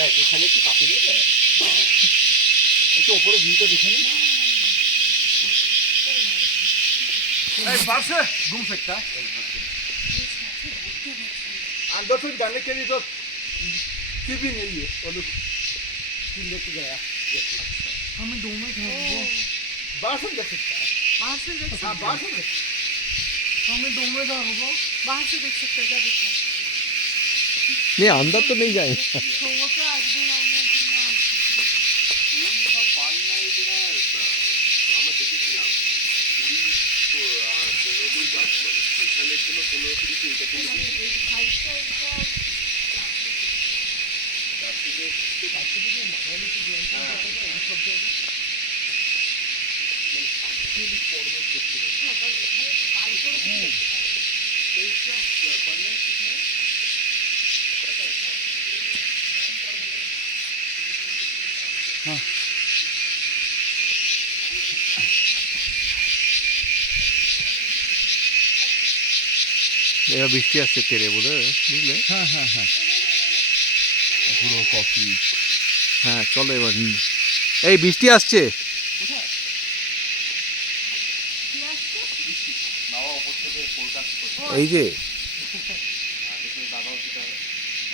দেখ এখানে একটু কাপি দেবে একটু উপরে ভিউটা দেখে নি এই পাশে ঘুম सकता अंदर से जाने के लिए तो भी नहीं है और लेके गया हमें दो में बाहर से देख सकता है बाहर से देख सकता है बाहर से देख हमें दो में बाहर से देख सकते हैं क्या दिखता है नहीं अंदर तो नहीं जाएंगे এবার বৃষ্টি আসছে তেরে বলে বুঝলে হ্যাঁ হ্যাঁ হ্যাঁ পুরো কফি হ্যাঁ চলো এবার এই বৃষ্টি আসছে এই যে